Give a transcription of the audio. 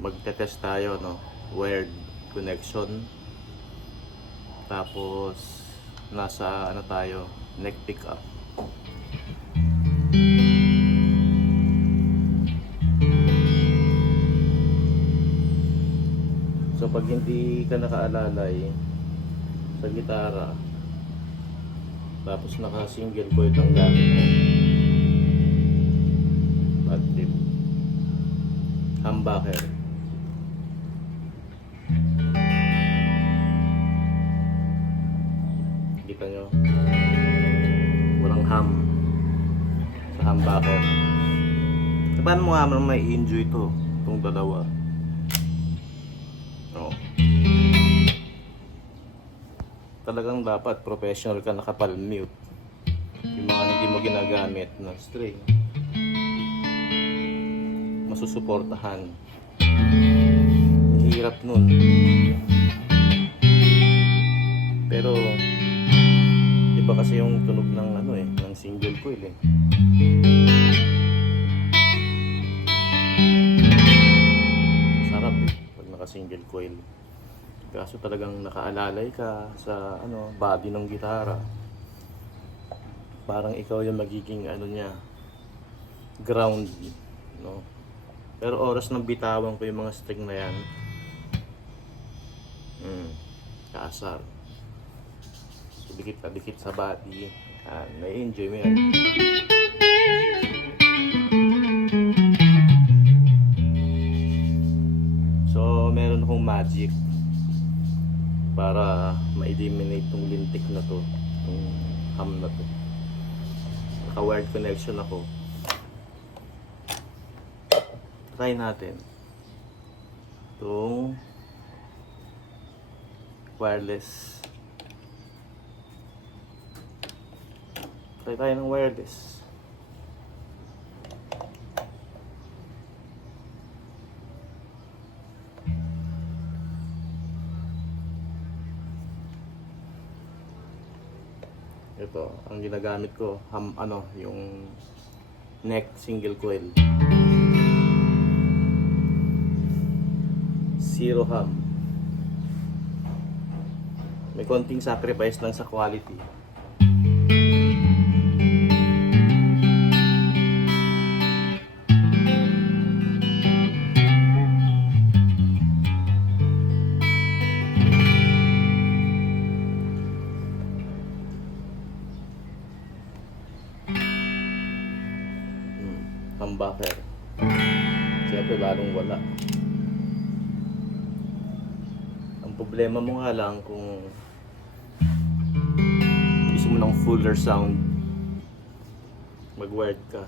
magte-test tayo, no? Wired connection. Tapos nasa ano tayo, neck pickup. So pag hindi ka nakaalalay sa gitara, tapos naka single coil ang gamit mo, bad trip. Humbucker. Kita nyo, walang hum sa humbucker. So, paano mo nga may enjoy to, itong dalawa? No. Talagang dapat professional ka nakapal-mute. Yung mga hindi mo ginagamit na string, masusuportahan. Hirap nun. Pero iba kasi yung tunog ng ano ng single coil eh. Sarap eh pag naka single coil. Kaso talagang nakaalalay ka sa body ng gitara. Parang ikaw yung magiging niya, ground, no? Pero oras ng bitawan ko yung mga string na yan, kaasar. So, dikit na dikit sa body. Nai-enjoy mo yan. So, meron akong magic para ma-eliminate tong lintik na to, tong hum na to. Naka-wired connection ako. Try natin itong wireless. Try tayo ng wireless. Ito, ang ginagamit ko, yung neck single coil. Zero hum. May konting sacrifice lang sa quality. Humbucker. Siyempre lalong wala. Ang problema mo nga lang kung gusto mo ng fuller sound, mag-wired ka.